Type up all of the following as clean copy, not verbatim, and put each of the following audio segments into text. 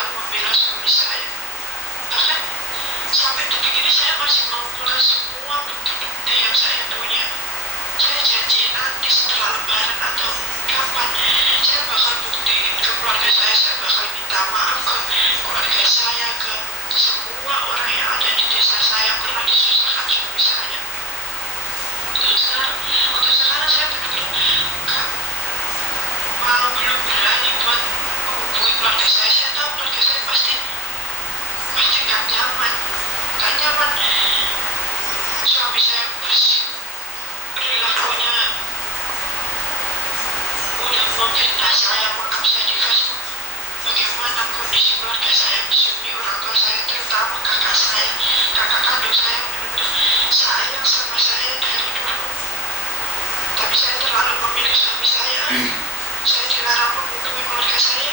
selalu membela suami saya. Bahkan sampai detik ini saya masih mengumpulkan semua bukti-bukti yang saya punya. Saya janji nanti setelah lebaran atau kapan saya bakal buktiin ke keluarga saya bakal minta maaf ke keluarga saya, ke semua orang yang ada di desa saya pernah disusahkan suami saya. Untuk sekarang saya benar-benar belum berani buat menghubungi keluarga saya. Saya tahu keluarga saya pasti gak nyaman. Suami saya bersih, perilakunya udah memfitnah saya, mengungkap saya di Facebook bagaimana kondisi keluarga saya Misuni, orang tua saya, terutama kakak kandung saya benar-benar sayang sama saya dari dulu. Tapi saya terlalu memilih suami saya. Saya dilarang menghubungi keluarga saya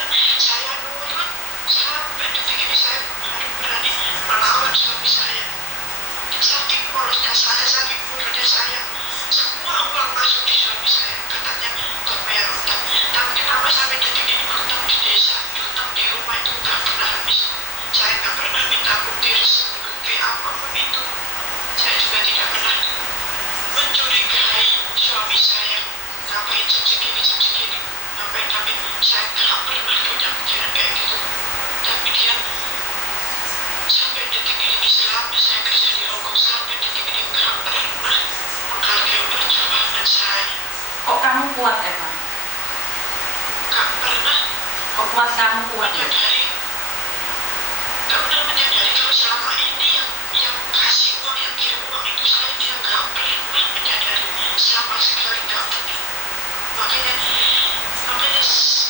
nurut. Sampai detik ini saya baru berani melawan suami saya. Saking polosnya saya, saking bodohnya saya, semua uang masuk di suami saya. Katanya untuk bayar utang. Tapi kenapa sampai detik ini utang di desa, utang di rumah itu gak pernah habis. Saya gak pernah minta bukti apapun itu. Saya juga tidak pernah mencurigai suami saya. Ngapain jam segini, ngapain. Saya gak pernah punya pikiran kayak gitu. Tapi dia sampai detik ini, selama saya kerja di Hongkong, sampai detik ini gak pernah menghargai perjuangan saya. Kok kamu kuat, Eva? Gak pernah. Kok kuat kamu kuat? Gak pernah menyadari kalau selama ini yang kasih uang, yang kirim uang itu saya, dia gak pernah menyadari sama sekali, gak pernah. Makanya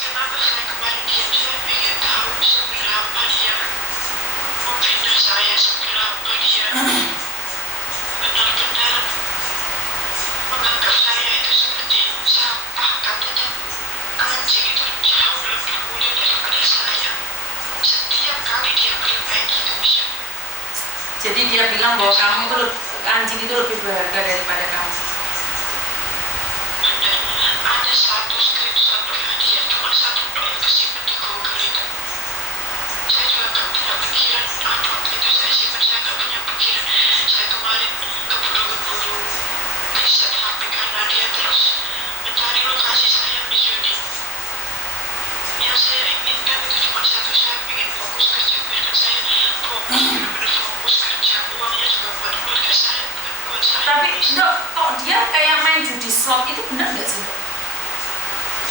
kenapa saya kemarin diam, saya pengen tahu seberapa dia memfitnah saya, seberapa dia benar-benar menganggap saya itu seperti sampah. Katanya anjing itu jauh lebih mulia daripada saya. Setiap kali dia bilang kayak gitu, misalnya. Jadi dia bilang bahwa kamu itu anjing itu lebih berharga daripada kamu. Ada satu screenshot dia, cuma satu doang kesimpan di Google itu. Saya juga gak punya pikiran, waktu itu saya simpan, saya gak punya pikiran. Saya kemarin keburu-buru riset HP karena dia terus mencari lokasi saya di Juni. Yang saya inginkan itu cuma satu, saya ingin fokus kerja, biarkan saya fokus, benar-benar fokus kerja, uangnya juga buat keluarga saya, bukan buat saya. Tapi Dok, kok dia kayak main judi slot itu benar gak sih, Dok?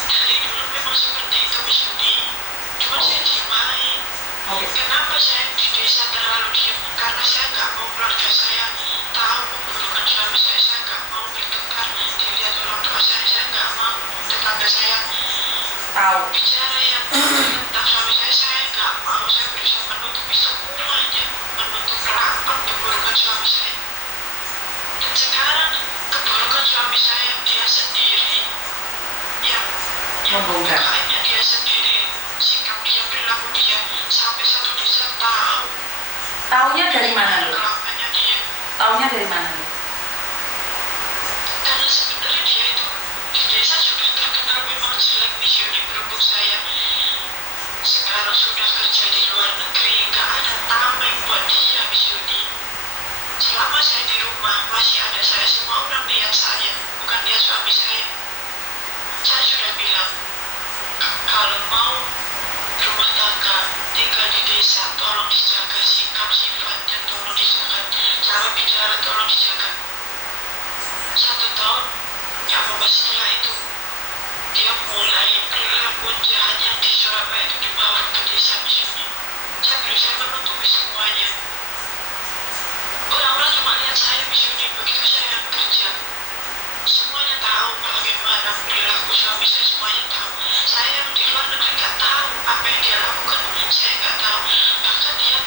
Dari dulu memang seperti itu, Miss Yuni. Cuma saya dimain. Kenapa saya di desa terlalu diam? Karena saya gak mau keluarga saya tahu keburukan suami saya gak mau bertengkar dilihat orang tua saya gak mau tetangga saya tahu bicara yang tentang suami saya gak mau. Saya berusaha menutupi semuanya, menutup rapat keburukan suami saya. Dan sekarang keburukan suami saya, dia sendiri yang membongkarnya, dia sendiri, sikap dia, perilaku dia, sampai satu desa tahu. Taunya dari mana, Dok? Kelakuannya dia. Taunya dari mana, Dok? Karena sebenarnya dia itu di desa sudah terkenal memang jelek, Misioni. Berhubung saya sekarang sudah kerja di luar negeri, gak ada tameng buat dia, Misioni. Selama saya di rumah masih ada saya, semua orang lihat saya, bukan lihat suami saya. Saya sudah bilang, kalau mau rumah tangga tinggal di desa, tolong dijaga sikap sifatnya, tolong dijaga cara bicara, tolong dijaga. 1 tahun yang apa setelah itu dia mulai perilaku jahat yang di Surabaya itu dibawa ke desa Misuni. Saya berusaha menutupi semuanya. Orang-orang cuma lihat saya Misuni, begitu saya kerja, semuanya tahu bagaimana perilaku suami saya, semuanya tahu. Saya yang di luar negeri gak tahu apa yang dia lakukan, saya gak tahu. Bahkan dia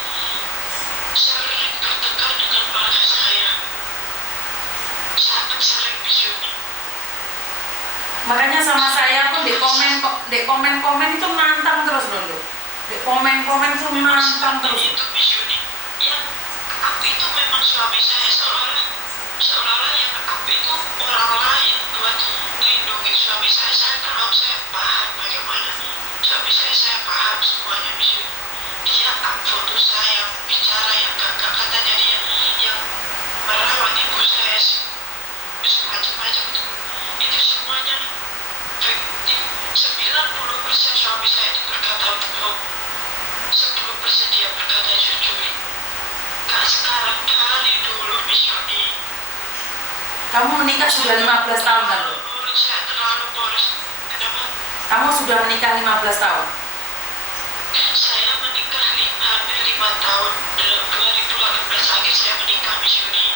sering bertengkar dengan keluarga saya, sangat sering Misuni. Makanya sama saya pun di komen itu nantang terus loh. Di komen itu nantang terus. Itu Misuni. Yang aku itu memang suami saya, seolah-olah yang aku itu orang lain buat melindungi suami saya. Saya tahu, saya paham bagaimana suami saya paham semuanya Misuni. Kamu menikah sudah 15 tahun kan? Saya terlalu boros. Kenapa? Kamu sudah menikah 15 tahun? Saya menikah 5 tahun. 2018 akhir saya menikah, Miss Yuni.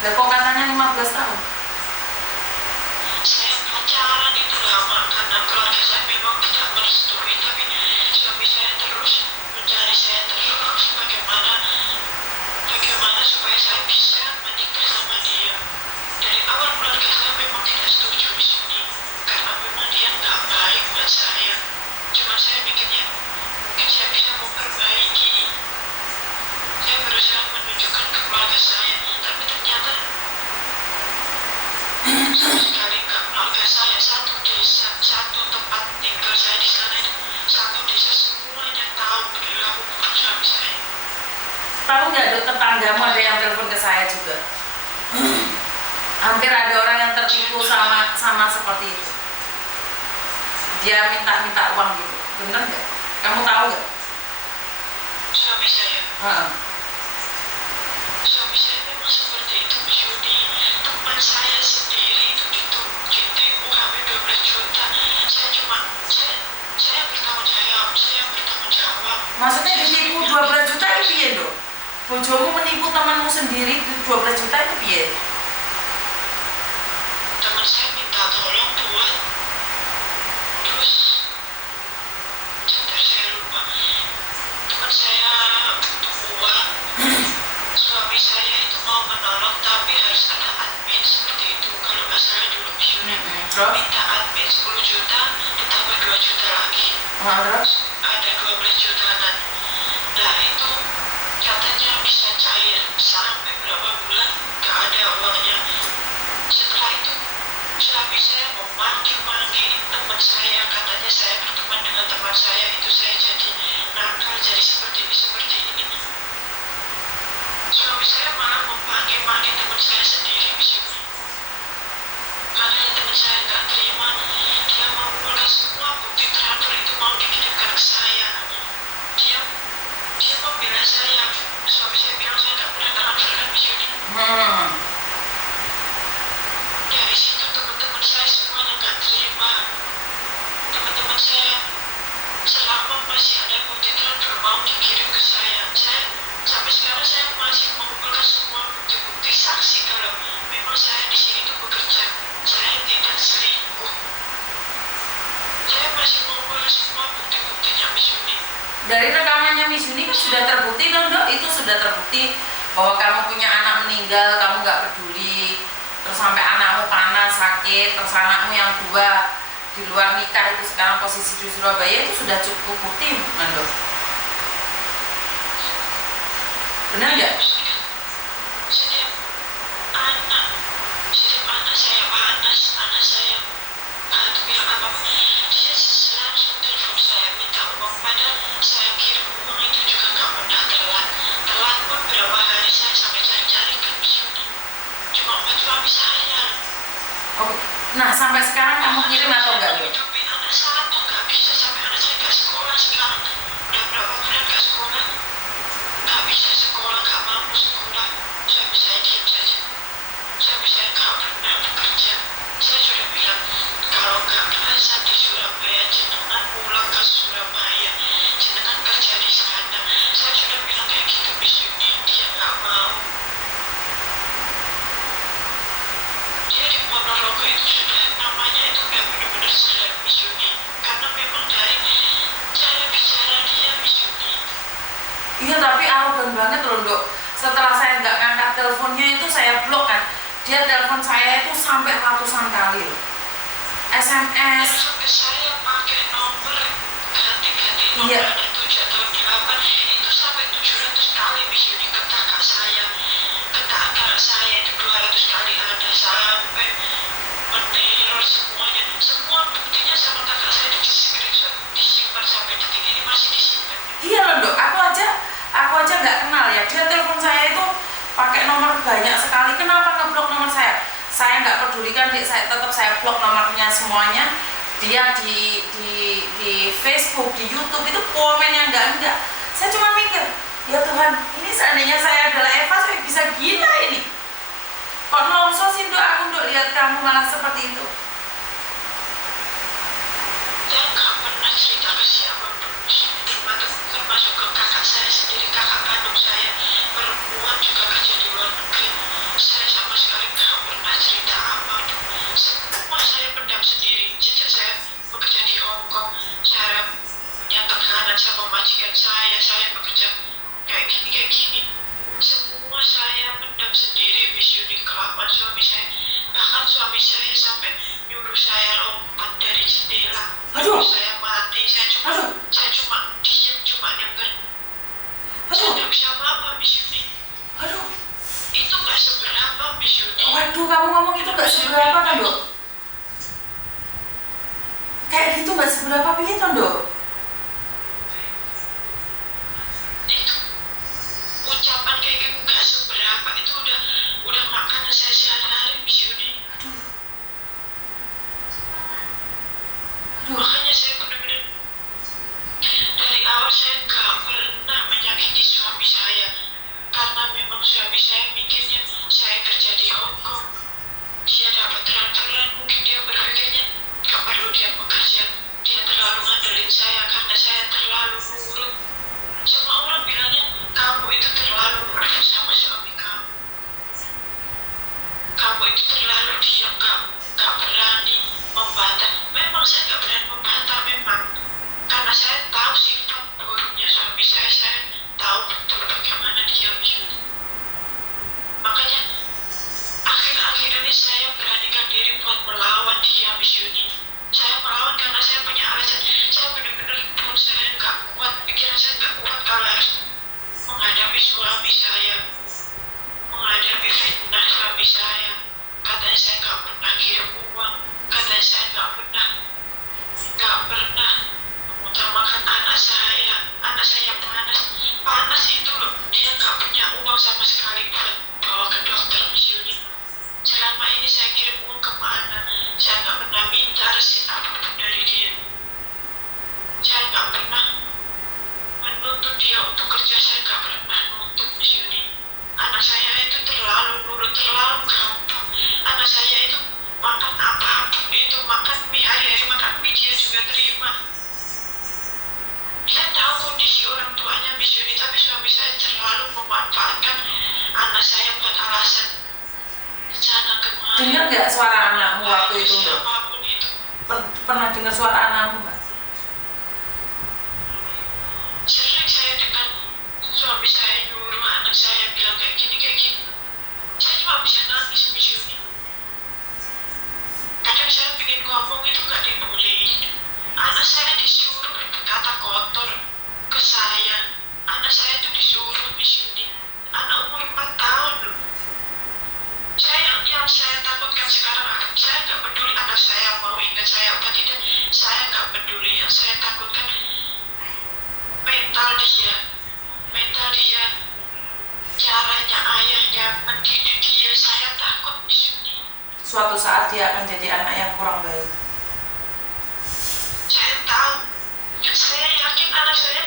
Lah kok katanya 15 tahun? Saya pacaran itu lama karena keluarga saya memang tidak merestui, tapi suami saya terus mencari saya terus bagaimana supaya saya bisa menikah sama dia. Dari awal keluarga saya memang tidak setuju di sini karena memang dia nggak baik buat saya. Cuma saya mikirnya mungkin saya bisa memperbaiki. Saya berusaha menunjukkan ke keluarga saya, tapi ternyata sama sekali nggak. Keluarga saya satu desa, satu tempat tinggal saya di sana itu satu desa, semuanya tahu perilaku buruk suami saya. Tahu nggak dok, tetanggamu ada yang telepon ke saya juga. Hampir ada orang yang tertipu sama seperti itu. Dia minta uang gitu, bener nggak? Kamu tahu nggak? Suami saya. Suami saya memang seperti itu, Mas Yudi. Teman saya sendiri itu ditipu hampir 12 juta. Saya bertanggung jawab. Maksudnya ditipu 12 juta itu piye dok? Bojomu menipu temanmu sendiri 12 juta itu piye? Teman saya minta tolong buat, terus sebentar saya lupa. Teman saya butuh uang. Suami saya itu mau menolong tapi harus ada admin seperti itu. Kalau nggak salah dulu minta admin 10 juta ditambah 2 juta lagi. Terus? Ada 12 jutaan. Nah itu katanya bisa cair sampai berapa bulan nggak ada uangnya. Setelah itu suami saya memanggil teman saya, katanya saya berteman dengan teman saya itu saya jadi nakal, jadi seperti ini. Suami saya malah memanggil teman saya sendiri, misalnya. Karena teman saya nggak terima, dia mau mengulang semua bukti transfer itu mau dikirimkan ke saya. Dia membela saya. Suami saya bilang saya nggak pernah transfer kan, misalnya. Dari situ teman-teman saya semuanya nggak terima. Teman-teman saya selama masih ada bukti transfer mau dikirim ke saya. Sampai sekarang saya masih mengumpulkan semua bukti-bukti saksi kalau memang saya di sini tuh bekerja. Saya tidak selingkuh. Saya masih mengumpulkan semua bukti-buktinya, Miss Yuni. Dari rekamannya Miss Yuni kan sudah terbukti dong dok, itu sudah terbukti bahwa kamu punya anak meninggal, kamu nggak peduli, terus sampai anakmu panas, sakit, terus anakmu yang dua di luar nikah itu sekarang posisi di Surabaya, itu sudah cukup bukti kan dok? Benar nggak? Setiap anak saya panas, anak saya itu bilang apa-apa, dia langsung telepon saya minta uang, padahal saya kirim uang itu juga nggak pernah telat pun berapa hari saya sampai cari-cari ke Yuni. Cuma buat suami saya. Oh, nah sampai sekarang kamu kirim atau enggak dok? Hidupin anak satu nggak bisa, sampai anak saya nggak sekolah sekarang. Udah berapa bulan nggak sekolah, nggak bisa sekolah, nggak mampu sekolah. Suami saya diam saja. Suami saya nggak pernah bekerja. Saya sudah bilang kalau nggak berasa di Surabaya, jenengan pulang ke Surabaya, jenengan kerja di sana. Saya sudah bilang kayak gitu, Miss Yuni. Dia nggak mau. Dia di Ponorogo itu sudah namanya itu udah benar-benar jelek, Miss Yuni. Karena memang dari cara bicara dia, Miss Yuni. Iya tapi arogan banget loh dok. Setelah saya nggak ngangkat teleponnya itu saya blok kan. Dia telepon saya itu sampai ratusan kali loh. SMS. Sampai saya pakai nomor ganti-ganti nomornya 7 atau 8 itu sampai 700 kali, Miss Yuni, ke kakak saya. Ke kakak saya itu 200 kali ada, sampai meneror semuanya. Semua buktinya sama kakak saya di screenshot, disimpan sampai detik ini masih disimpan. Iya loh dok, aku aja nggak kenal ya. Dia telepon saya itu pakai nomor banyak sekali. Kenapa ngeblok nomor saya? Saya nggak pedulikan, tetap saya blok nomornya semuanya. Dia di Facebook, di YouTube itu komennya enggak. Saya cuma mikir, ya Tuhan, ini seandainya saya adalah Eva, saya bisa gila ini. Kok nongso sih Dok, aku Dok lihat kamu malah seperti itu. Saya nggak pernah cerita ke siapapun, termasuk ke kakak saya sendiri, kakak kandung saya perempuan juga kerja di luar negeri. Saya sama sekali nggak pernah cerita apapun. Semua saya pendam sendiri. Sejak saya bekerja di Hong Kong, saya punya tekanan sama majikan saya bekerja kayak gini. Semua saya pendam sendiri. Miss Yuni, kelakuan suami saya, bahkan suami saya sampai nyuruh saya lompat dari jendela. Aduh. Saya mati, saya cuma diem, cuma denger. Saya nggak bisa apa-apa, Miss Yuni. Aduh. Itu nggak seberapa, Miss Yuni. Waduh, kamu ngomong itu nggak seberapa kan Dok? Kayak gitu nggak seberapa begitu Dok? Itu ucapan kayak gitu nggak seberapa, itu udah makanan saya sehari-hari, Miss Yuni. Makanya saya benar-benar dari awal saya nggak pernah menyakiti suami saya, karena memang suami saya mikirnya saya kerja di Hong Kong, dia dapat transferan, mungkin dia berpikirnya nggak perlu dia bekerja, dia terlalu ngandelin saya karena saya terlalu nurut. Semua orang bilangnya kamu itu terlalu nurut sama suami kamu, kamu itu terlalu diam, nggak berani membantah. Memang saya nggak berani membantah, memang karena saya tahu sifat buruknya suami saya tahu betul bagaimana dia bisa. Makanya akhir-akhir ini saya beranikan diri buat melawan dia, Miss Yuni. Saya melawan karena saya punya alasan. Saya benar-benar pun saya nggak kuat, pikiran saya nggak kuat kalau harus menghadapi suami saya, menghadapi fitnah suami saya. Katanya saya nggak pernah kirim uang, katanya saya nggak pernah mengutamakan anak saya panas itu loh, dia nggak punya uang sama sekali buat bawa ke dokter, Miss Yuni. Selama ini saya kirim uang kemana, saya nggak pernah minta resit apapun dari dia. Saya nggak pernah menuntut dia untuk kerja, saya nggak pernah nuntut, Miss Yuni. Anak saya itu terlalu nurut, terlalu gampang. Anak saya itu makan apapun, itu makan mie, hari-hari makan mie dia juga terima. Saya tahu kondisi orang tuanya, Miss Yuni, tapi suami saya terlalu memanfaatkan anak saya buat alasan sana kemari. Dengar nggak suara anakmu waktu itu Dok? Siapapun itu. Pernah dengar suara anakmu nggak? Sering saya dengar suami saya nyuruh anak saya bilang kayak gini. Saya cuma bisa nangis, Miss Yuni. Kadang saya pengen ngomong itu nggak dibolehin. Anak saya disuruh berkata kotor ke saya. Anak saya itu disuruh, Miss Yuni. Anak umur 4 tahun loh. Yang saya takutkan sekarang, saya nggak peduli anak saya mau ingat saya apa tidak. Saya nggak peduli. Yang saya takutkan mental dia, caranya ayahnya mendidik dia. Saya takut, Miss Yuni. Suatu saat dia akan jadi anak yang kurang baik. Saya tahu, saya yakin anak saya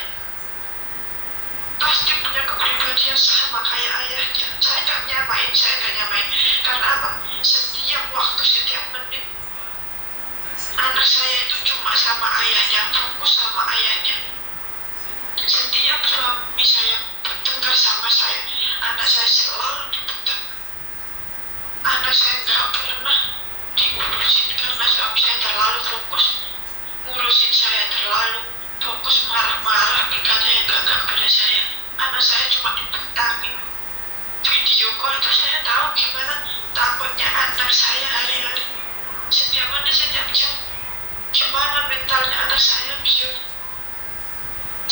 pasti punya kepribadian sama kayak ayahnya. Saya nggak nyamain. Karena apa? Setiap waktu, setiap menit, anak saya itu cuma sama ayahnya, fokus sama ayahnya. Setiap suami saya bertengkar sama saya, anak saya selalu dibentak. Anak saya nggak pernah diurusin karena suami saya terlalu fokus ngurusin saya, terlalu fokus marah-marah berkata yang enggak kepada saya. Anak saya cuma dibentangin. Video call itu saya tahu gimana takutnya anak saya hari-hari. Setiap menit, setiap jam, gimana mentalnya anak saya bisa.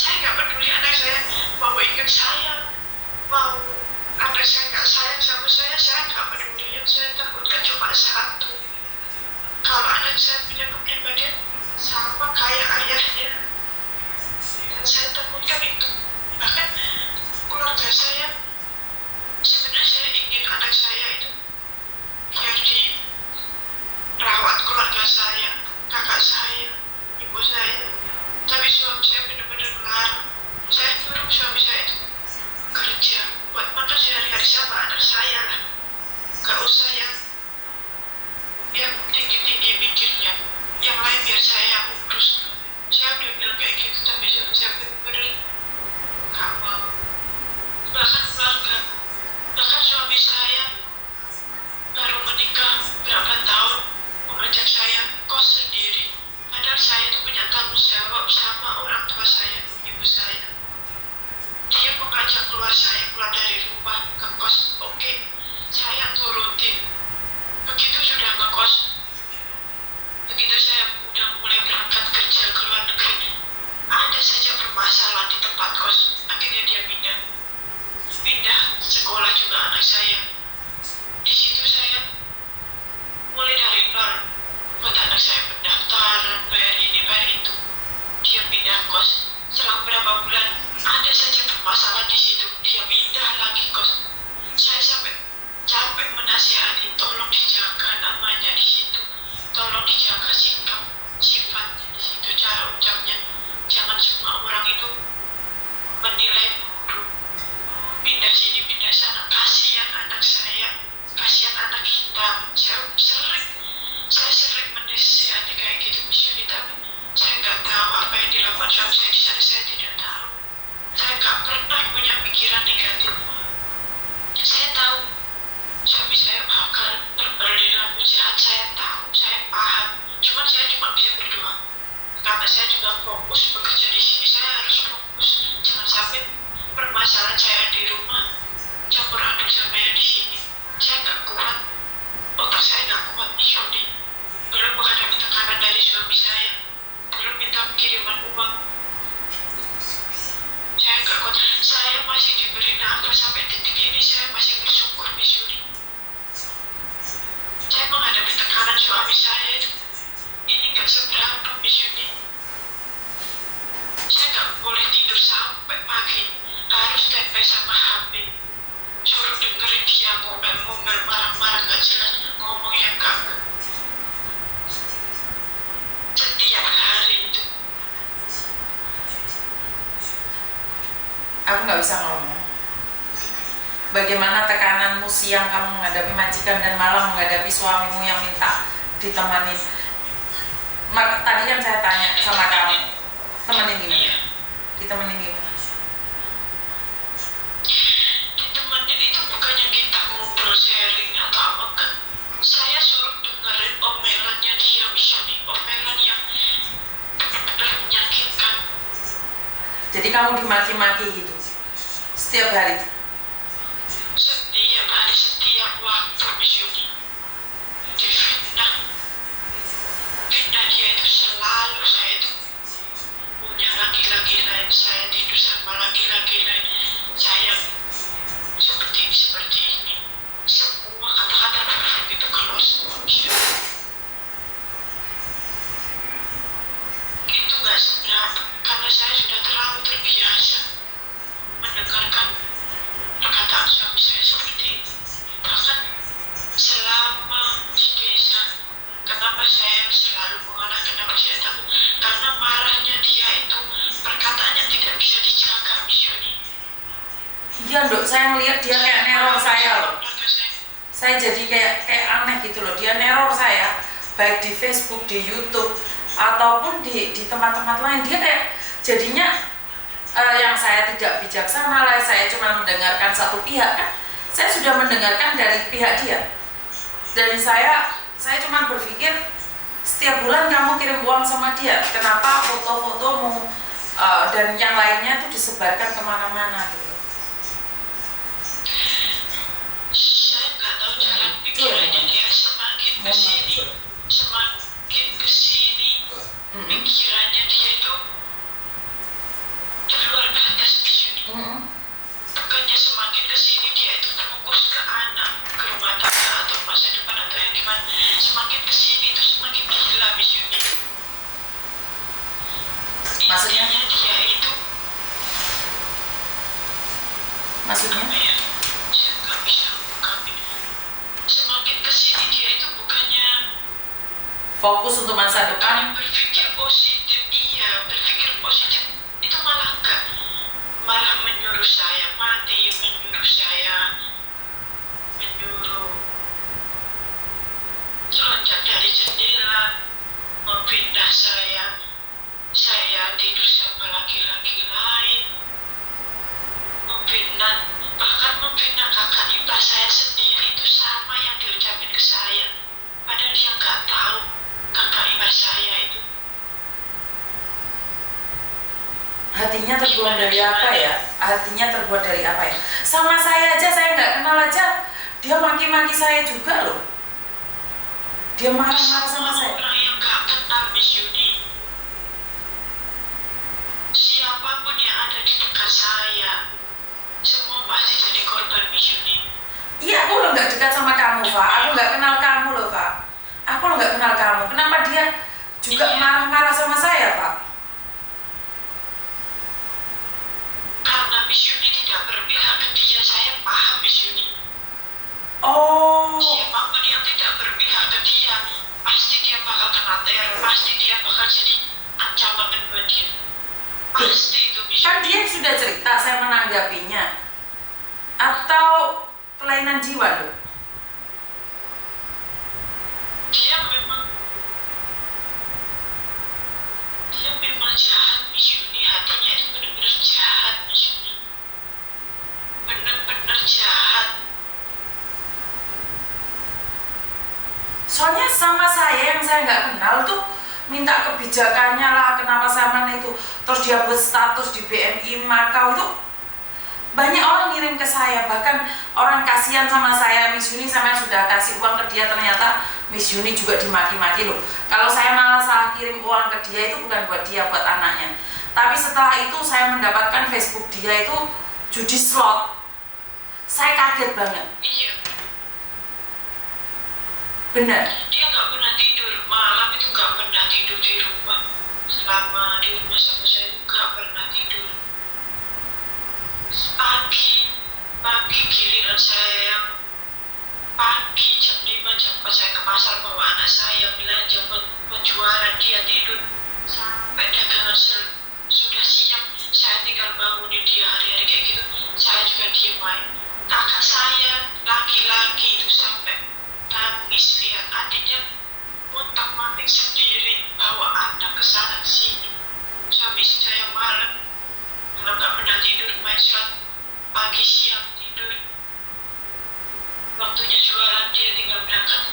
Saya nggak peduli anak saya mau ingat saya, mau anak saya nggak sayang sama saya nggak peduli. Yang saya takutkan cuma satu, kalau anak saya punya kepribadian sama kayak ayahnya. Yang saya takutkan itu. Bahkan keluarga saya, sebenarnya saya ingin anak saya itu biar dirawat keluarga saya, kakak saya, ibu saya. Tapi suami saya benar-benar melarang. Saya nyuruh suami saya itu kerja buat makan sehari-hari sama anak saya lah. Gak usah saya, ibu saya. Dia mengajak keluar saya keluar dari rumah ke kos. Oke, saya turutin. Begitu sudah ngekos, begitu saya udah mulai berangkat kerja ke luar negeri, ada saja permasalahan di tempat kos. Akhirnya dia pindah sekolah juga anak saya. Di situ saya mulai dari nol buat anak saya pendaftaran, bayar ini bayar itu. Dia pindah kos. Selang berapa bulan ada saja permasalahan di situ. Dia pindah lagi kos. Saya sampai capek menasihati, tolong dijaga namanya di situ, tolong dijaga sifatnya di situ, cara ucapnya. Jangan semua orang itu menilai buruk, pindah sini pindah sana. Kasihan anak saya, kasihan anak kita. Saya sering menasihati kayak gitu misalnya, tapi saya nggak tahu apa yang dilakukan suami saya di sana. Saya tidak tahu. Saya nggak pernah punya pikiran negatif. Saya tahu suami saya bakal berperilaku jahat. Saya tahu, saya paham. Saya cuma bisa berdoa. Karena saya juga fokus bekerja di sini. Saya harus fokus. Jangan sampai permasalahan saya di rumah campur aduk sama yang di sini. Saya nggak kuat. Otak saya nggak kuat di sini. Belum menghadapi tekanan dari suami saya. Belum minta kiriman uang. Saya nggak kuat. Saya masih diberi nafas sampai detik ini. Saya masih bersyukur di sini. Saya menghadapi tekanan suami saya itu. Ini nggak seberapa di sini. Saya nggak boleh tidur sampai pagi. Harus standby sama HP. Suruh dengerin dia ngomel-ngomel, marah-marah nggak jelas, ngomong yang gak. Setiap hari itu. Aku nggak bisa ngomong. Bagaimana tekananmu siang kamu menghadapi majikan dan malam menghadapi suamimu yang minta ditemani. Tadi kan saya tanya sama kamu, temenin gimana? Ditemenin gimana? Ditemenin itu bukannya kita ngobrol sharing atau apa kan? Saya suruh dengerin omelannya dia, misalnya omelan yang benar-benar menyakitkan. Jadi kamu dimaki-maki gitu setiap hari? Setiap hari, setiap waktu misalnya difitnah. Fitnah dia itu selalu. Saya itu punya laki-laki lain, saya tidur sama laki-laki lain, saya seperti ini. Semua kata-kata buruk itu keluar semua. Itu gak seberapa, karena saya sudah terlalu terbiasa mendengarkan perkataan suami saya seperti itu. Bahkan selama di desa, kenapa saya selalu mengalah, kenapa saya takut? Karena marahnya dia itu, perkataannya tidak bisa dijaga, misalnya. Iya dok, saya melihat dia kayak neror saya loh. Saya jadi kayak aneh gitu loh. Dia neror saya, baik di Facebook, di YouTube, ataupun di tempat-tempat lain. Dia kayak jadinya yang saya tidak bijaksana lah. Saya cuma mendengarkan satu pihak kan. Saya sudah mendengarkan dari pihak dia. Dan saya cuma berpikir setiap bulan kamu kirim uang sama dia, kenapa foto-fotomu dan yang lainnya tuh disebarkan kemana-mana gitu. Saya nggak tahu jalan pikirannya dia. Semakin kesini pikirannya dia itu di luar batas misalnya. Bukannya semakin kesini dia itu fokus ke anak, ke rumah tangga atau masa depan atau yang gimana. Semakin kesini itu semakin gila misalnya. Maksudnya? Dia itu Maksudnya? apa ya? Saya nggak bisa ungkapin. Semakin kesini dia itu bukannya Fokus untuk masa depan. Berpikir positif, iya, berpikir positif itu malah enggak. Malah menyuruh saya mati, menyuruh loncat dari jendela, memfitnah saya tidur sama laki-laki lain, bahkan memfitnah kakak ipar saya sendiri. Itu sama yang diucapin ke saya, padahal dia nggak tahu kakak ipar saya itu Hatinya terbuat dari apa ya? Hatinya terbuat dari apa ya? Sama saya aja, saya nggak kenal aja, dia maki-maki saya juga loh. Dia marah-marah sama saya. Orang yang nggak kenal Miss Yuni, siapapun yang ada di dekat saya, semua pasti jadi korban Miss Yuni. Iya, aku lo nggak dekat sama kamu, Pak. Aku nggak kenal kamu loh, Pak. Aku lo nggak kenal kamu. Kenapa dia juga marah-marah sama saya, Pak? Karena Miss Yuni tidak berpihak ke dia, saya paham Miss Yuni. Oh. Siapapun yang tidak berpihak ke dia, pasti dia bakal kena teror, pasti dia bakal jadi ancaman buat dia. Pasti itu Miss Kan Yuni. dia sudah cerita, saya menanggapinya. Atau kelainan jiwa, loh? Dia memang jahat Miss Yuni, hatinya itu benar-benar jahat Miss Yuni, benar-benar jahat. Soalnya sama saya yang saya nggak kenal tuh minta kebijakannya lah, kenapa sama itu, terus dia buat status di BMI Makau itu banyak orang ngirim ke saya, bahkan orang kasihan sama saya. Miss Yuni sama sudah kasih uang ke dia, ternyata Miss Yuni juga dimaki-maki loh. Kalau saya malah salah kirim uang ke dia itu bukan buat dia, buat anaknya. Tapi setelah itu saya mendapatkan Facebook dia itu judi slot. Saya kaget banget. Iya, Bener. dia nggak pernah tidur malam itu, nggak pernah tidur di rumah. Selama di rumah sama saya itu nggak pernah tidur. Pagi giliran saya yang pagi jam 5 jam 4 saya ke pasar bawa anak saya belanja buat jualan, dia tidur sampai dagangan sudah siang. Saya tinggal bangunin dia hari-hari kayak gitu, saya juga diem main. Kakak saya laki-laki itu sampai nangis lihat adiknya montak-mantik sendiri bawa anak ke sana sini. Suami saya marah kalau nggak pernah tidur, main slot pagi siang tidur, waktunya jualan dia tinggal berangkat.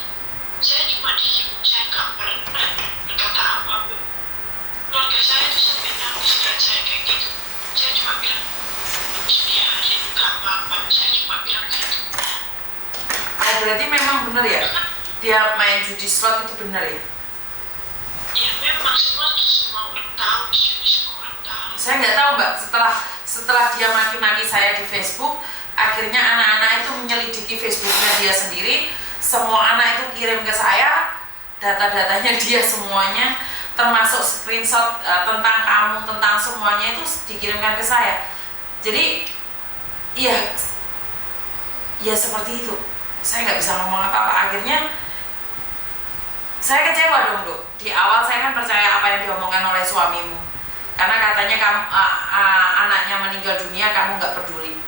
Saya cuma diem, saya nggak pernah berkata apapun. Keluarga saya itu sampai nangis dan saya kayak gitu. Saya cuma bilang, habis biarin, nggak apa-apa. Saya cuma bilang gitu. Berarti memang bener ya, dia main judi slot itu bener ya? Ya memang semua orang tahu, semua orang tahu. Saya nggak tahu Mbak, setelah dia maki-maki saya di Facebook, akhirnya anak-anak itu menyelidiki Facebooknya dia sendiri. Semua anak itu kirim ke saya data-datanya dia semuanya, termasuk screenshot tentang kamu, tentang semuanya itu dikirimkan ke saya. Jadi ya seperti itu. Saya nggak bisa ngomong apa-apa. Akhirnya saya kecewa dong, Dok. Di awal saya kan percaya apa yang diomongkan oleh suamimu, karena katanya kamu anaknya meninggal dunia, kamu nggak peduli.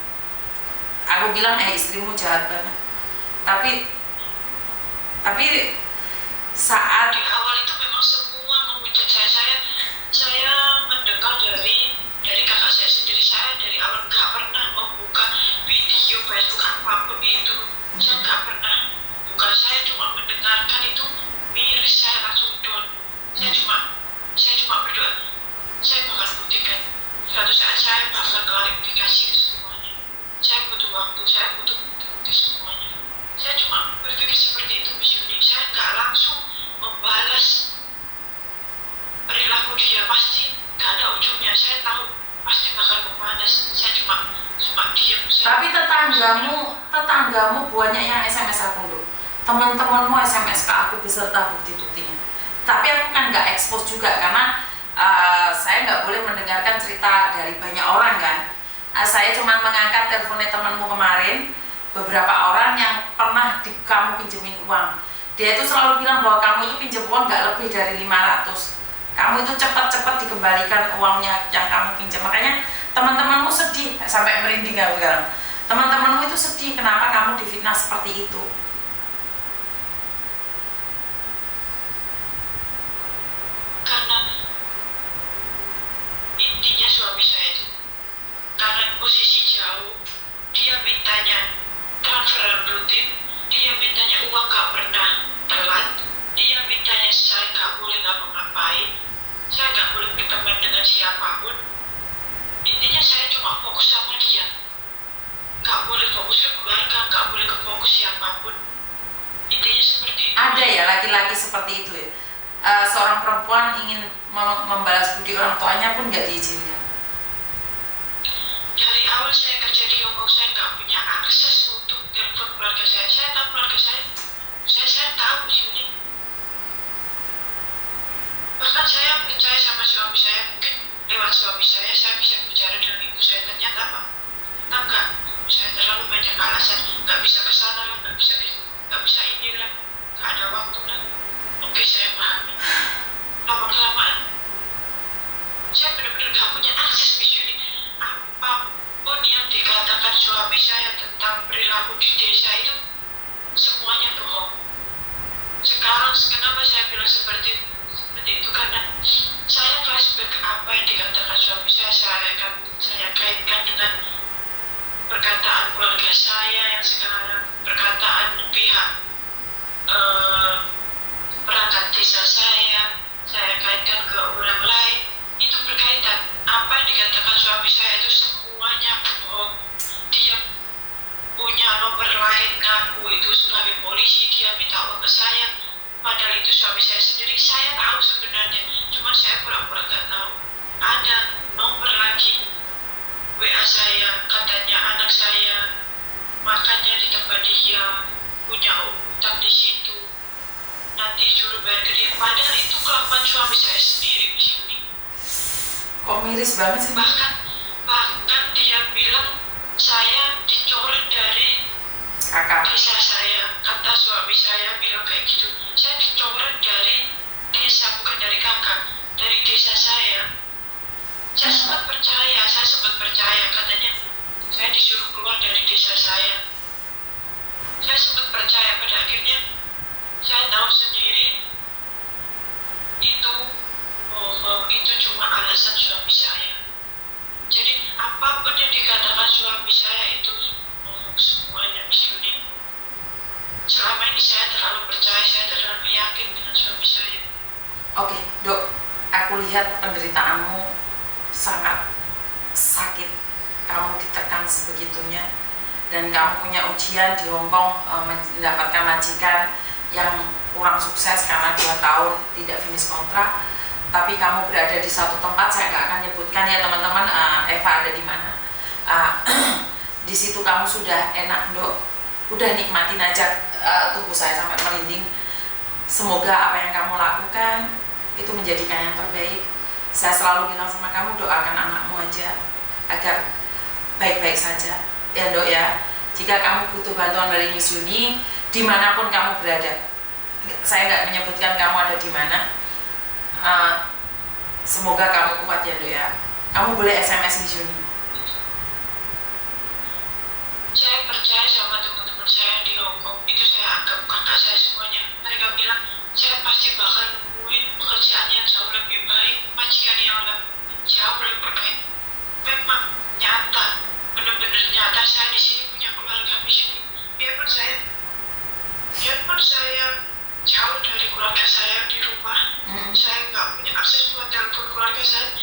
Aku bilang istrimu jahat banget. Tapi saat di awal itu memang semua menghujat saya mendengar dari kakak saya sendiri. Saya dari awal nggak pernah membuka video Facebook apapun itu. Saya nggak pernah buka, saya cuma mendengarkan itu miris, saya langsung down. Saya cuma berdoa, saya bakal buktikan suatu saat saya bakal klarifikasi semuanya. Saya butuh waktu, saya butuh bukti semuanya. Saya cuma berpikir seperti itu Miss Yuni. Saya nggak langsung membalas perilaku dia, pasti nggak ada ujungnya. Saya tahu pasti bakal memanas. Saya cuma diam. Tapi tetanggamu banyak yang SMS aku loh. Teman-temanmu SMS ke aku beserta bukti-buktinya. Tapi aku kan nggak expose juga, karena saya nggak boleh mendengarkan cerita dari banyak orang kan. Saya cuma mengangkat teleponnya temanmu kemarin, beberapa orang yang pernah kamu pinjemin uang. Dia itu selalu bilang bahwa kamu itu pinjam uang nggak lebih dari 500. Kamu itu cepat-cepat dikembalikan uangnya yang kamu pinjam. Makanya teman-temanmu sedih, sampai merinding aku sekarang. Teman-temanmu itu sedih, kenapa kamu difitnah seperti itu? Karena intinya suami saya itu, karena posisi jauh, dia mintanya transferan rutin, dia mintanya uang gak pernah telat, dia mintanya saya gak boleh ngapa-ngapain, saya gak boleh berteman dengan siapapun. saya bisa bicara dengan ibu saya. Ternyata apa? Enggak, saya terlalu banyak alasan, nggak bisa ke sana lah, nggak bisa inilah, nggak ada waktu lah. Oke, saya pahami. Lama kelamaan saya benar-benar nggak punya akses Yuni. Apapun yang dikatakan suami saya tentang perilaku di desa itu semuanya bohong. Sekarang kenapa saya bilang seperti itu, karena saya flashback apa yang dikatakan suami saya kaitkan dengan perkataan keluarga saya yang sekarang, perkataan pihak perangkat desa saya kaitkan ke orang lain. Itu berkaitan. Apa yang dikatakan suami saya itu semuanya bohong. Dia punya nomor lain, ngaku itu sebagai polisi, dia minta uang ke saya, padahal itu suami saya sendiri. Saya tahu sebenarnya, cuma saya pura-pura gak tahu. Ada nomor lagi WA saya, katanya anak saya makannya di tempat dia, punya utang di situ, nanti suruh bayar ke dia. Padahal itu kelakuan suami saya sendiri di sini. Kok miris banget sih? Bahkan dia bilang saya dicoret dari Kakak. desa saya. Kata suami saya bilang kayak gitu, saya dicoret dari desa, bukan dari kakak, dari desa saya. Saya sempat percaya, katanya saya disuruh keluar dari desa saya. Saya sempat percaya, pada akhirnya saya tahu sendiri itu bohong, itu cuma alasan suami saya. Jadi apapun yang dikatakan suami saya itu bohong semuanya, Miss Yuni. Selama ini saya terlalu percaya, saya terlalu yakin dengan suami saya. Oke, Dok, aku lihat penderitaanmu sangat sakit. Kamu ditekan sebegitunya, dan kamu punya ujian di Hongkong, mendapatkan majikan yang kurang sukses karena 2 tahun tidak finish kontrak. Tapi kamu berada di satu tempat, saya nggak akan nyebutkan ya teman-teman, Eva ada di mana. Di situ kamu sudah enak, Dok, udah nikmatin aja, tubuh saya sampai merinding. Semoga apa yang kamu lakukan itu menjadikan yang terbaik. Saya selalu bilang sama kamu, doakan anakmu aja agar baik-baik saja ya, Dok ya. Jika kamu butuh bantuan dari Miss Yuni, dimanapun kamu berada, saya nggak menyebutkan kamu ada di mana. Semoga kamu kuat ya, Dok ya. Kamu boleh SMS Miss Yuni. Saya percaya sama teman-teman saya di Hongkong, itu saya anggap kakak saya semuanya. Mereka bilang saya pasti bakal nemuin pekerjaan yang jauh lebih baik, majikan yang jauh lebih baik. Memang nyata, benar-benar nyata, saya di sini punya keluarga di sini. Biarpun saya jauh dari keluarga saya di rumah, saya nggak punya akses buat telepon keluarga saya,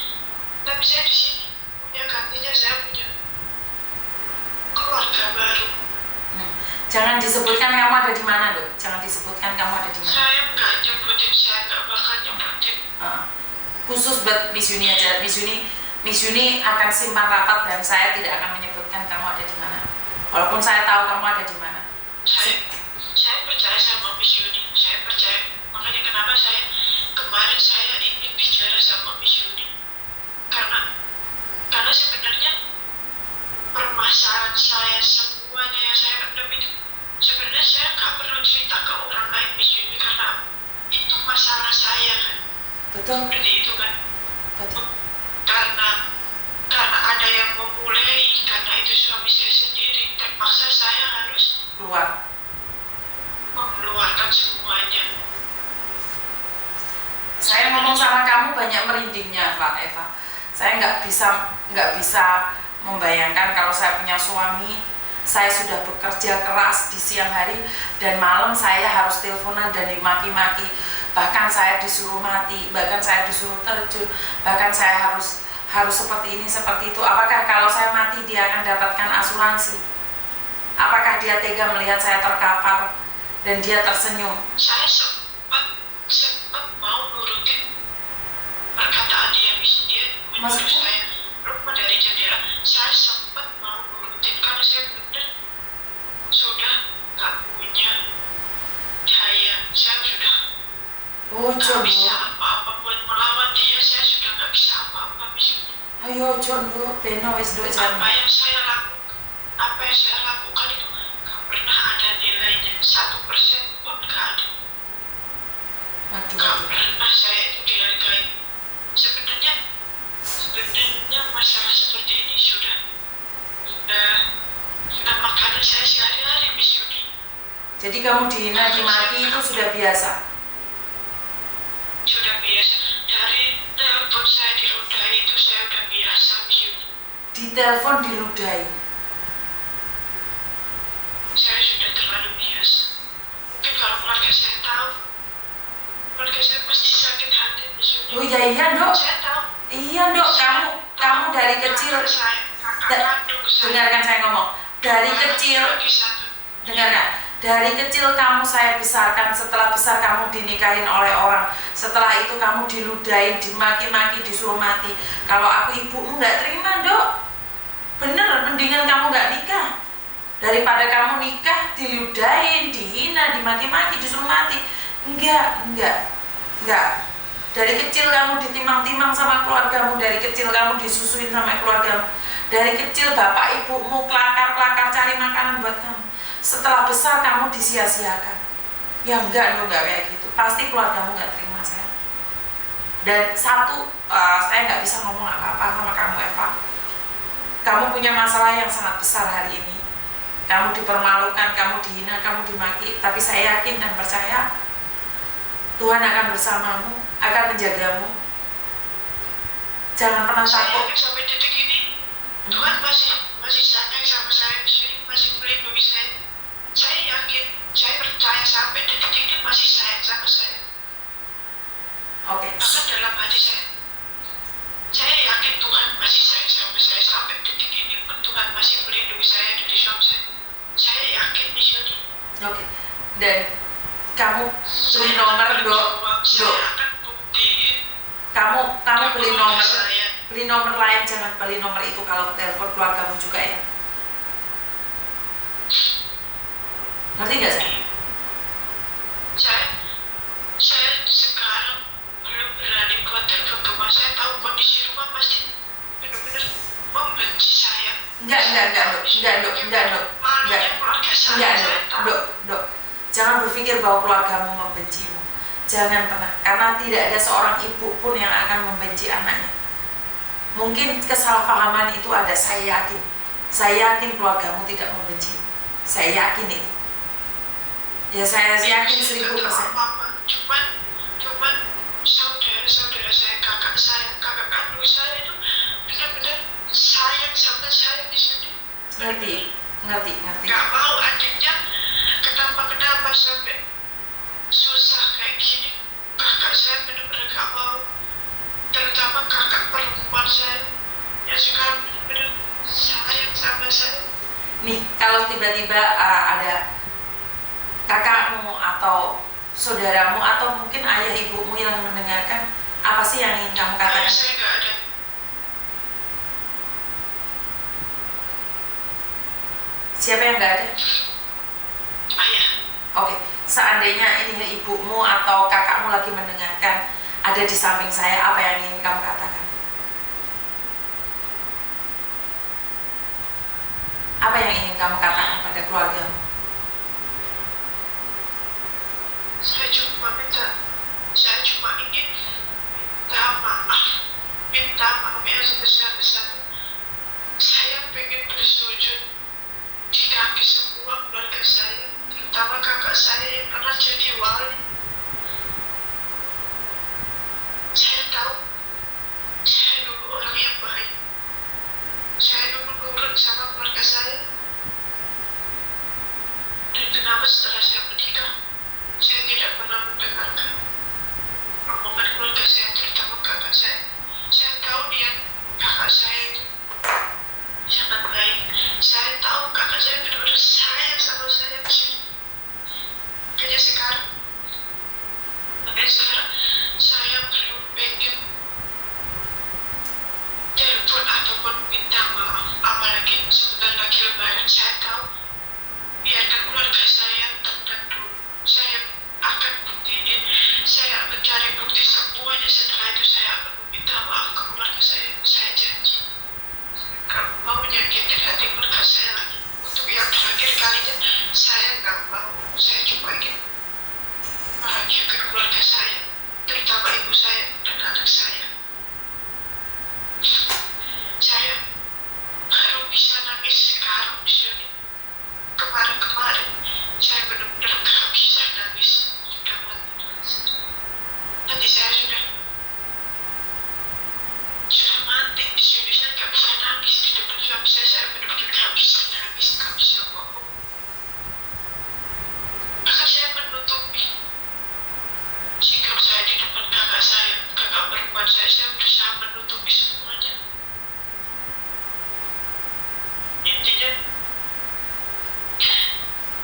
tapi saya di sini punya gantinya, saya punya keluarga baru. Jangan disebutkan kamu ada di mana, Dok. Jangan disebutkan kamu ada di mana. Saya nggak nyebutin, saya nggak bakal nyebutin. Khusus buat Miss Yuni aja. Miss Yuni akan simpan rapat dan saya tidak akan menyebutkan kamu ada di mana. Walaupun saya tahu kamu ada di mana. Saya percaya sama Miss Yuni. Saya percaya. Makanya kenapa kemarin saya ingin bicara sama Miss Yuni. Karena sebenarnya permasalahan saya semuanya yang saya pendam itu sebenarnya saya nggak perlu cerita ke orang lain, Miss Yuni, karena itu masalah saya kan. Betul. Seperti itu kan. Betul. Karena ada yang memulai, karena itu suami saya sendiri, terpaksa saya harus mengeluarkan semuanya. Saya ngomong sama kamu banyak merindingnya, Pak Eva. Saya nggak bisa membayangkan kalau saya punya suami, saya sudah bekerja keras di siang hari dan malam saya harus teleponan dan dimaki-maki, bahkan saya disuruh mati, bahkan saya disuruh terjun, bahkan saya harus seperti ini, seperti itu. Apakah kalau saya mati dia akan dapatkan asuransi? Apakah dia tega melihat saya terkapar dan dia tersenyum? Saya sempat mau nurutin perkataan dia menyuruh saya keluar dari jendela. Saya sempat mau nurutin karena saya benar sudah nggak punya daya. Saya sudah nggak bisa apa-apa buat melawan dia. Saya sudah nggak bisa apa-apa. Ayo Yo, Jondo, Beno, wis do jan. Apa yang saya lakukan itu gak pernah ada nilainya, 1% pun gak ada. Gak pernah saya itu dihargai. Sebenarnya masalah seperti ini sudah makanan saya sehari-hari, Miss Yudi. Jadi kamu dihina, dimaki itu sudah biasa? Sudah biasa. Dari telepon saya diludahi itu saya udah biasa, Miss Yudi. Di telepon diludahi? Saya sudah terlalu biasa. Mungkin kalau keluarga saya tahu, keluarga saya pasti sakit hati, Miss Yudi. Oh iya dok. Saya tahu. Iya dok, kamu dari kecil. Dengarkan saya ngomong. Dari kecil. Dengarkan. Dari kecil kamu saya besarkan, setelah besar kamu dinikahin oleh orang. Setelah itu kamu diludahin, dimaki-maki, disuruh mati. Kalau aku ibumu nggak terima dok. Bener, mendingan kamu nggak nikah. Daripada kamu nikah, diludahin, dihina, dimaki-maki, disuruh mati. Enggak. Dari kecil kamu ditimang-timang sama keluargamu. Dari kecil kamu disusuin sama keluargamu. Dari kecil bapak ibumu kelakar-kelakar cari makanan buat kamu. Setelah besar kamu disia-siakan. Ya enggak kayak gitu. Pasti keluargamu nggak terima saya. Dan satu, saya nggak bisa ngomong apa-apa sama kamu Eva. Kamu punya masalah yang sangat besar hari ini. Kamu dipermalukan, kamu dihina, kamu dimaki. Tapi saya yakin dan percaya Tuhan akan bersamamu, akan menjagamu. Jangan pernah takut. Sampai detik ini Tuhan masih sayang sama saya, masih melindungi saya. Saya yakin, saya percaya sampai detik ini masih sayang sama saya. Oke. Bahkan dalam hati saya yakin Tuhan masih sayang sama saya sampai detik ini pun Tuhan masih melindungi saya dari suami saya. Saya yakin misalnya. Oke. Dan kamu beli nomor dok. Kamu beli nomor lain, jangan beli nomor itu kalau telepon keluargamu juga ya. Ngerti nggak saya? Saya sekarang belum berani buat telepon rumah. Saya tahu kondisi rumah pasti benar-benar membenci saya. Dok. Jangan berpikir bahwa keluargamu membencimu. Jangan pernah, karena tidak ada seorang ibu pun yang akan membenci anaknya. Mungkin kesalahpahaman itu ada, saya yakin. Saya yakin keluargamu tidak membenci. Saya yakin itu. Ya saya yakin 1000%. Cuman saudara saya, kakak kandung saya itu benar-benar sayang sama saya di sini. Ngerti. Gak mau adiknya kenapa sampai susah kayak gini. Kakak saya benar-benar gak mau, terutama kakak perempuan saya yang sekarang benar-benar sayang sama saya. Nih, kalau tiba-tiba ada kakakmu atau saudaramu atau mungkin ayah ibumu yang mendengarkan, apa sih yang ingin kamu katakan? Ayah saya gak ada. Siapa yang gak ada? Ayah. Oke, seandainya ini ibumu atau kakakmu lagi mendengarkan, ada di samping saya, apa yang ingin kamu katakan? Apa yang ingin kamu katakan pada keluargamu? Saya cuma ingin minta maaf yang sebesar-besar. Saya pengen bersujud di kaki semua keluarga saya, terutama kakak saya yang pernah jadi wali. Saya tahu saya dulu orang yang baik. Saya dulu nurut sama keluarga saya. Dan kenapa setelah saya menikah, saya tidak pernah mendengarkan omongan keluarga saya, terutama kakak saya. Saya tahu kakak saya itu sangat baik. Saya tahu kakak saya benar-benar sayang sama saya di sini. Makanya sekarang saya belum pengen telepon ataupun minta maaf, apalagi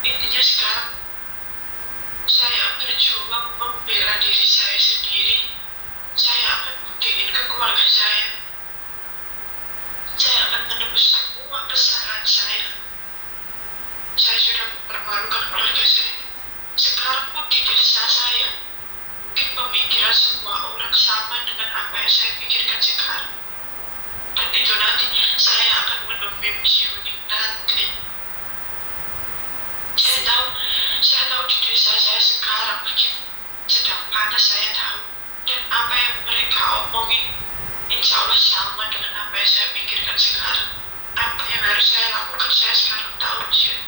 intinya sekarang saya berjuang membela diri saya sendiri. Saya akan buktiin ke keluarga saya akan menebus semua kesalahan saya sudah mempermalukan keluarga saya. Sekarang pun di desa saya mungkin pemikiran semua orang sama dengan apa yang saya pikirkan sekarang, dan itu nanti saya akan menemui misi unik nanti. Saya tahu di desa saya sekarang begitu sedang panas, saya tahu, dan apa yang mereka omongin insya Allah sama dengan apa yang saya pikirkan sekarang. Apa yang harus saya lakukan saya sekarang tahu sih.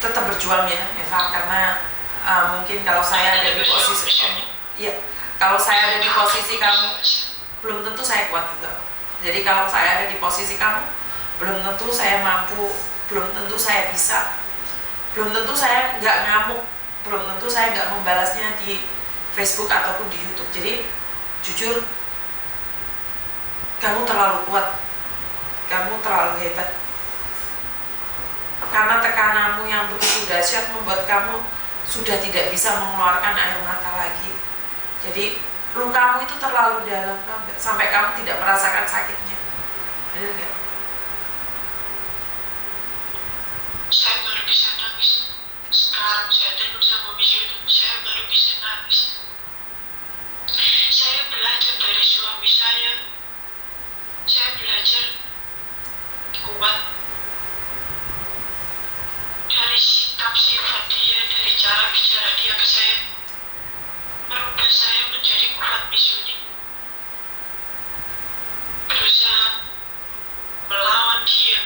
Tetap berjuang ya Eva, karena mungkin kalau saya ada di posisi kamu, ya kalau saya ada di posisi kamu belum tentu saya kuat juga. Jadi kalau saya ada di posisi kamu belum tentu saya mampu, belum tentu saya bisa, belum tentu saya nggak ngamuk, belum tentu saya nggak membalasnya di Facebook ataupun di YouTube. Jadi jujur, kamu terlalu kuat, kamu terlalu hebat, karena tekananmu yang begitu dahsyat membuat kamu sudah tidak bisa mengeluarkan air mata lagi. Jadi lukamu itu terlalu dalam sampai kamu tidak merasakan sakitnya. Benar nggak? Saya baru bisa nangis. Sekarang saya telepon sama misi itu, saya baru bisa nangis. Saya belajar dari suami saya belajar kuat dari sikap sifat dia, dari cara bicara dia ke saya, merubah saya menjadi kuat misi. Berusaha melawan dia.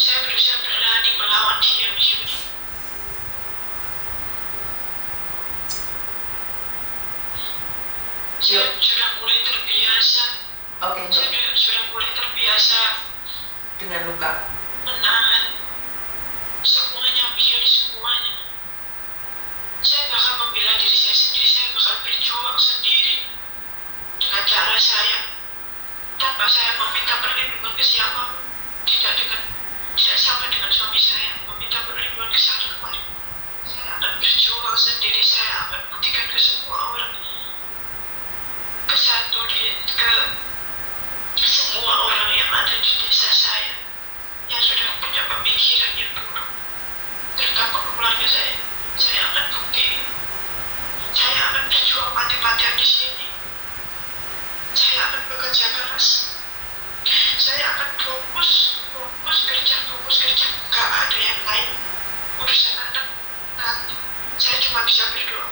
Saya berusaha berani melawan dia misi. Saya sudah mulai terbiasa. Saya sudah mulai terbiasa dengan luka, menahan semuanya, semuanya. Saya bakal membela diri saya sendiri. Saya bakal berjuang sendiri dengan cara saya, tanpa saya meminta perlindungan ke siapa. Tidak sama dengan suami saya meminta perlindungan ke satu kemarin. Saya akan berjuang sendiri. Saya akan buktikan ke semua orang, ke semua orang yang ada di desa saya yang sudah punya pemikiran yang buruk, terutama keluarga saya. Saya akan bukti. Saya akan berjuang mati-matian di sini. Saya akan bekerja keras. Saya akan fokus kerja. Gak ada yang lain. Urusan anak nanti. Saya cuma bisa berdoa.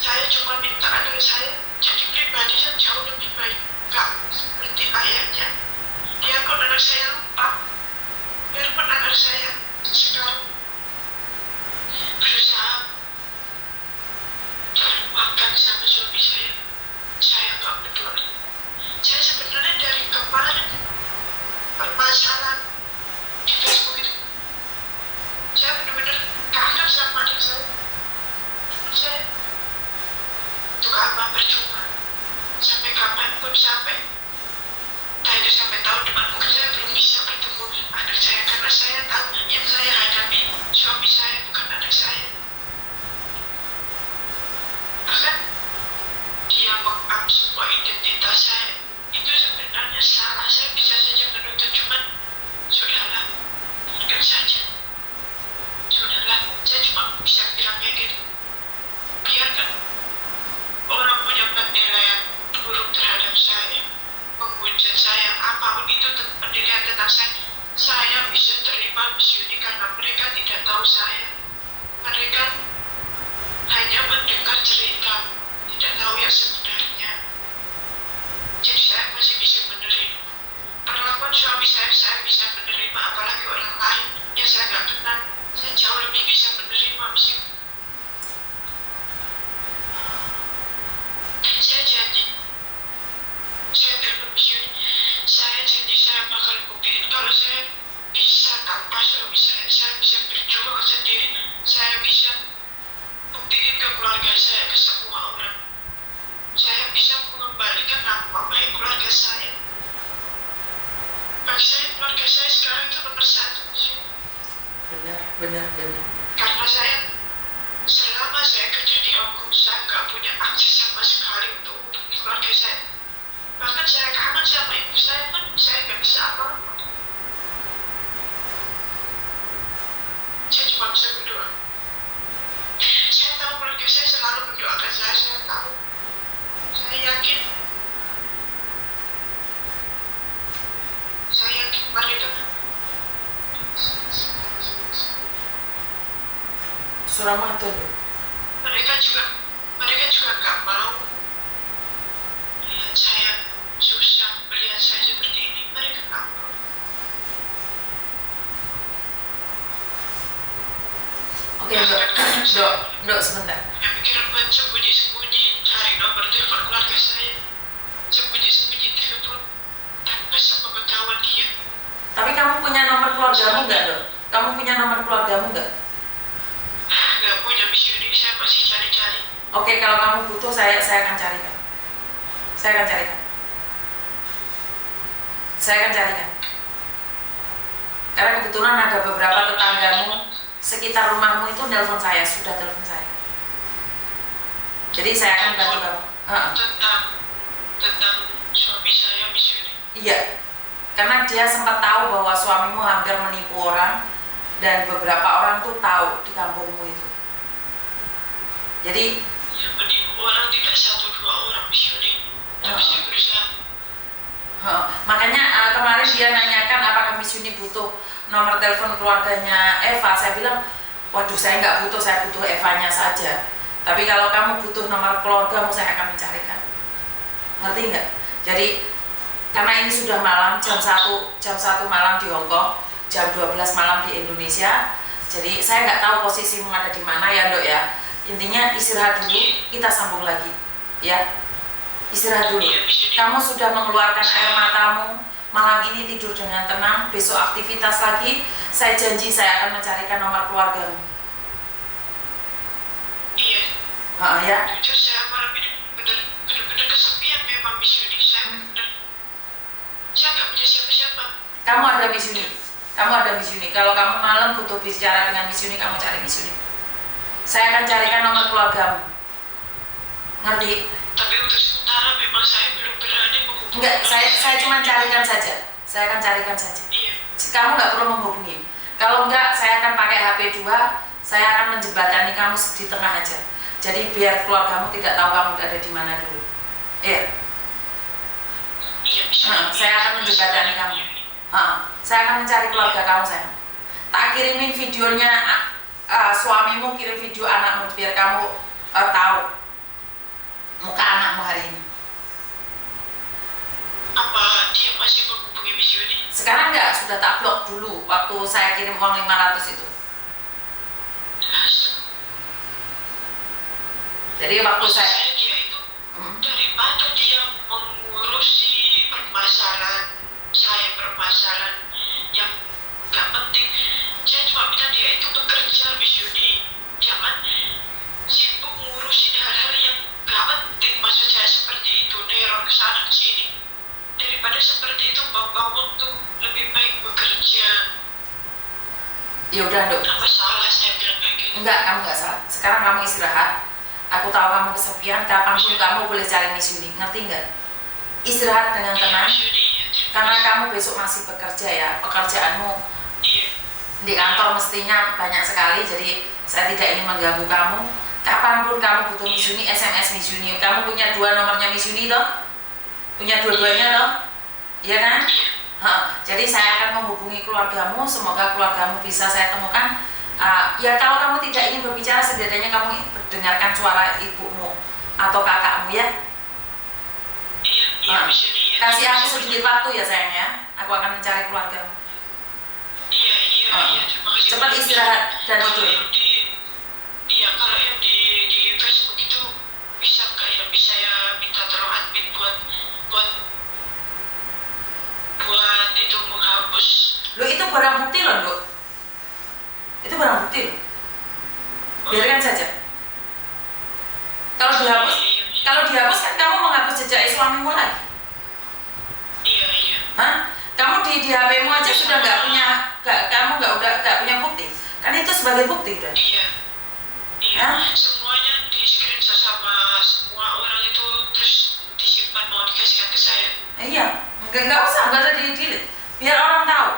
Saya cuma minta anak saya jadi pribadi yang jauh lebih baik. Gak seperti ayahnya. Biarpun anak saya lupa, biarpun anak saya sekarang berusaha dilupakan sama suami saya gak peduli. Saya sebenarnya dari kemarin permasalahan di Facebook itu, saya benar-benar kangen sama adik saya. Saya untuk apa berjuang sampai kapanpun, sampai tahun depan mungkin saya belum bisa bertemu anak saya, karena saya tahu yang saya hadapi suami saya bukan anak saya. Bahkan dia mengangkat semua identitas saya. Itu sebenarnya salah. Saya bisa saja menuntut, cuman sudahlah, biarkan saja. Sudahlah, saya cuma bisa bilang kayak gitu. Biarkan orang punya penilaian buruk terhadap saya, menghujat saya, apapun itu penilaian tentang saya bisa terima misi ini karena mereka tidak tahu saya. Mereka Karena saya selama saya kerja di Hong Kong, saya nggak punya akses sama sekali untuk hubungi keluarga saya. Bahkan saya kangen sama ibu saya kan, saya nggak bisa apa-apa. Saya cuma bisa berdoa. Saya tahu keluarga saya selalu mendoakan saya tahu. Saya yakin mereka Suramadu loh. mereka juga nggak mau lihat saya susah, melihat saya seperti ini. Mereka nggak mau. Oke, Dok, sebentar. Yang pikiran buat sembunyi-sembunyi cari nomor telepon keluarga saya, sembunyi-sembunyi telepon tanpa sepengetahuan dia. Tapi kamu punya nomor keluargamu nggak, Dok? Kamu punya nomor keluargamu nggak? Nggak punya, misi ini saya masih cari-cari. Oke, kalau kamu butuh, saya akan carikan. Saya akan carikan. Karena kebetulan ada beberapa tetanggamu sekitar rumahmu itu sudah telepon saya. Jadi saya akan bantu kamu. Tentang suami saya, misi ini. Iya, karena dia sempat tahu bahwa suamimu hampir menipu orang dan beberapa orang tuh tahu di kampungmu itu. Jadi yang menipu orang tidak 1-2 orang, misi ini. Tapi saya berusaha. Makanya kemarin dia nanyakan apakah Miss Yuni butuh nomor telepon keluarganya Eva. Saya bilang, waduh, saya nggak butuh, saya butuh Evanya saja. Tapi kalau kamu butuh nomor keluargamu, saya akan mencarikan. Ngerti nggak? Jadi karena ini sudah malam, jam 1 malam di Hong Kong, jam 12 malam di Indonesia. Jadi saya nggak tahu posisimu ada di mana ya, Dok ya. Intinya istirahat dulu, kita sambung lagi, ya. Istirahat dulu. Kamu sudah mengeluarkan air matamu. Malam ini tidur dengan tenang. Besok aktivitas lagi. Saya janji saya akan mencarikan nomor keluargamu. Iya. Ya. Jujur saya malam ini benar-benar kesepian memang, Miss Yuni. Saya nggak punya siapa-siapa. Kamu ada Miss Yuni. Kalau kamu malam butuh bicara dengan Miss Yuni, kamu cari Miss Yuni. Saya akan carikan nomor keluargamu. Ngerti? Tapi untuk sementara memang saya belum berani menghubungi. Enggak, saya cuma carikan saja. Saya akan carikan saja. Iya. Kamu nggak perlu menghubungi. Kalau enggak, saya akan pakai HP 2. Saya akan menjembatani kamu di tengah aja. Jadi biar keluargamu tidak tahu kamu ada di mana dulu. Iya. Iya, bisa. Saya akan menjembatani kamu. Saya akan mencari keluarga kamu, sayang. Tak kirimin videonya suamimu, kirim video anakmu biar kamu tahu muka anakmu hari ini. Apa dia masih menghubungi Miss Yuni? Sekarang enggak, sudah tak blok dulu waktu saya kirim uang 500 itu. Jadi waktu saya dia itu daripada dia mengurusi permasalahan yang gak penting, saya cuma minta dia itu bekerja, Miss Yuni. Jangan sibuk ngurusin hal-hal yang gak penting. Maksud saya seperti itu, neror kesana kesini. Daripada seperti itu, bapak untuk lebih baik bekerja. Ya udah, Dok. Apa salah saya bilang kayak gitu? Enggak, kamu enggak salah. Sekarang kamu istirahat. Aku tahu kamu kesepian, kapanpun kamu boleh cari Miss Yuni, ngerti enggak? Istirahat dengan tenang. Karena kamu besok masih bekerja ya, pekerjaanmu di kantor mestinya banyak sekali. Jadi saya tidak ingin mengganggu kamu. Kapanpun kamu butuh Miss Yuni, SMS Miss Yuni. Kamu punya 2 nomornya Miss Yuni toh? Punya dua-duanya toh? Iya kan? Jadi saya akan menghubungi keluargamu. Semoga keluargamu bisa saya temukan. Ya kalau kamu tidak ingin berbicara, setidaknya kamu dengarkan suara ibumu atau kakakmu ya. Kasih aku sedikit waktu ya sayang ya. Aku akan mencari keluargamu. Iya. Cepat istirahat dan tidur. Kalau yang di Facebook itu bisa nggak ya? Bisa ya minta tolong admin buat itu menghapus. Lo itu barang bukti loh, Dok. Itu barang bukti loh. Biarkan saja. Kalau dihapus kan kamu menghapus jejak suamimu lagi. Iya. Kamu di HP-mu aja sudah nggak punya, kamu nggak punya bukti. Kan itu sebagai bukti kan? Iya. Iya. Hah? Semuanya di screenshot sama semua orang itu, terus disimpan mau dikasihkan ke saya. Iya, nggak usah di-delete. Biar orang tahu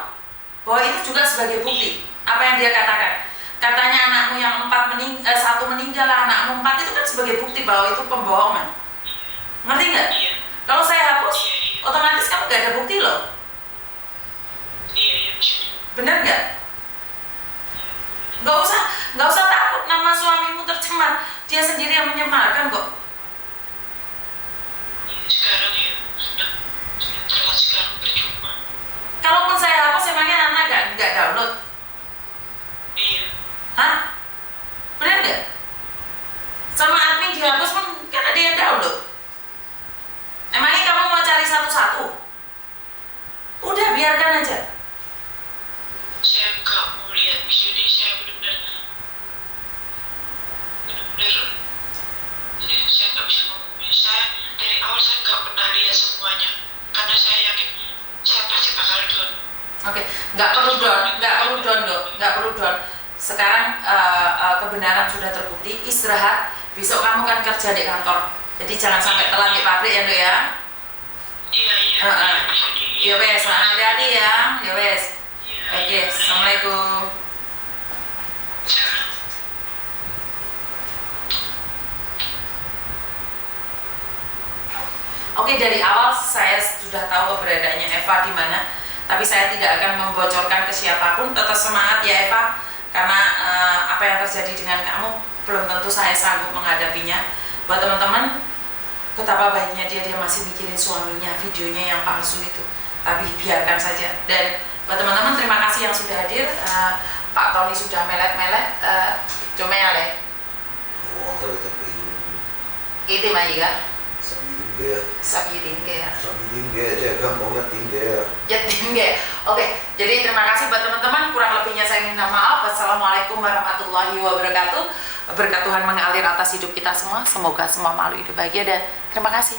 bahwa itu juga sebagai bukti apa yang dia katakan. Katanya anakmu yang 1 meninggal, anakmu 4, itu kan sebagai bukti bahwa itu pembohongan. Ngerti nggak? Iya. Kalau saya hapus, Iya, iya. otomatis kamu nggak ada bukti loh. Iya, iya, Bener nggak? Nggak usah takut nama suamimu tercemar. Dia sendiri yang menyebarkan kok. iya. Sekarang ya sudah terlihat sekarang percuma. Kalaupun saya hapus, emangnya anak nggak download? Iya. Hah? Bener nggak? Sama admin dihapus pun kan ada yang download. Emangnya kamu mau cari satu-satu? Udah, biarkan aja. Saya nggak mau lihat video ini, saya benar-benar saya nggak bisa ngomong. Saya dari awal saya nggak pernah lihat semuanya karena saya yakin saya pasti bakal down. Oke, nggak perlu down. Sekarang kebenaran sudah terbukti. Istirahat. Besok kamu kan kerja di kantor. Jadi jangan sampai telat di pabrik ya, Dok ya. Iya. Ya wes, hati-hati ya. Ya wes. Iya. Oke, assalamualaikum. Oke, dari awal saya sudah tahu keberadaannya Eva di mana, tapi saya tidak akan membocorkan ke siapapun. Tetap semangat ya Eva, karena apa yang terjadi dengan kamu belum tentu saya sanggup menghadapinya. Buat teman-teman, betapa baiknya dia masih mikirin suaminya, videonya yang palsu itu. Tapi biarkan saja. Dan buat teman-teman, terima kasih yang sudah hadir. Pak Tony sudah melet-melet, cuma ya leh. Itu mah juga. Sabirin kaya. Oke, jadi terima kasih buat teman-teman. Kurang lebihnya saya minta maaf. Wassalamualaikum warahmatullahi wabarakatuh. Berkat Tuhan mengalir atas hidup kita semua. Semoga semua makhluk hidup bahagia dan terima kasih.